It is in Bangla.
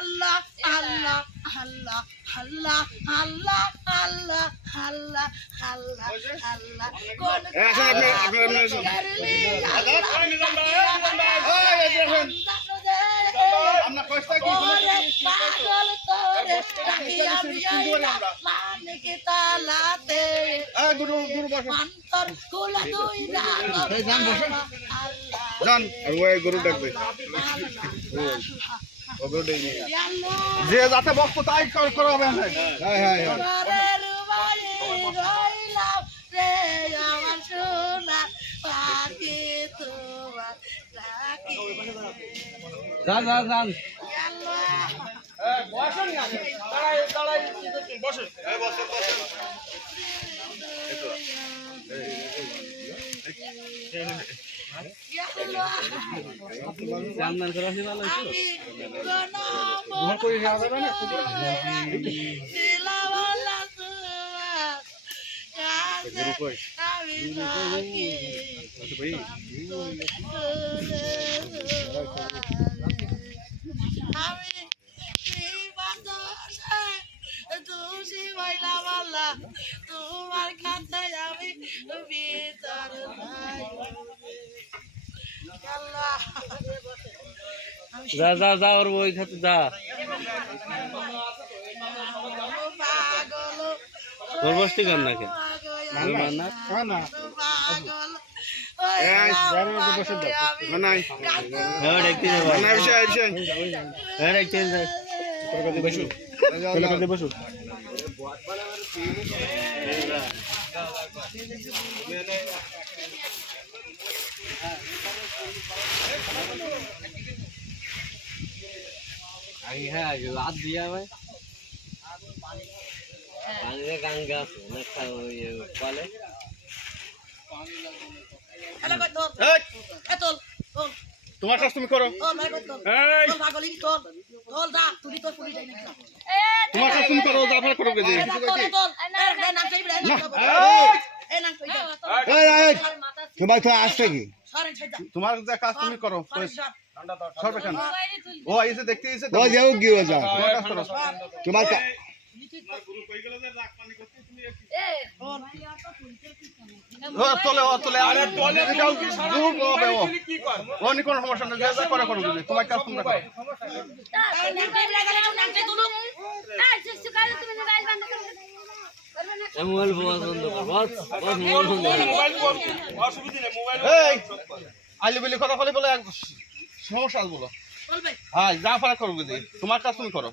আল্লাহ আল্লাহ আল্লাহ আল্লাহ আল্লাহ আল্লাহ আল্লাহ আল্লাহ আল্লাহ কোন পাগল তোরে মানিকে তালাতে অন্তর খুলে দুই জান আর ওই গরু ডাকবে যে যাতে বক্ত তাই করাবে হ্যাঁ হ্যাঁ হ্যাঁ যান যান যান জানমান করা আছে ভালো হইছে ঘর কই যাওয়া যাবে না গুরু কই তোমার খাতায় আমি বিচার যা যা যা ওর ওই খাতে যা তোর বসতে গান নাকি না না বসে দাও নাই হ্যাঁ দেখতে যাবো না বিষয় বিষয় হ্যাঁ দেখতে যাই তোর কাছে বসু তোর কাছে বসু আগে হ্যাঁ রাত দিয়া ভাই পানিতে গাঙ্গা আছে না খাও কলে তোমার কাজ তুমি করো তোমার কাজ তুমি করো জাফর করো কে তোমার তো আসছে কি তোমার যে কাজ তুমি করো সব কেন ও এসে দেখতে এসে ও যাও কি হয়ে যাও তোমার কাজ করো তোমার তোলে আরে টলে যাও কি গ্রুপ হবে ও নি কোন সমস্যা নেই যা করে করো তোমার কাজ তোমরা করো মোবাইল বন্ধ কর বস বস মোবাইল বন্ধ কর অসুবিধা নেই মোবাইল এই আইলি বলি কথা বলে সমস্যা বলো বলবে হ্যাঁ যা পারা করো তোমার কাজ তুমি করো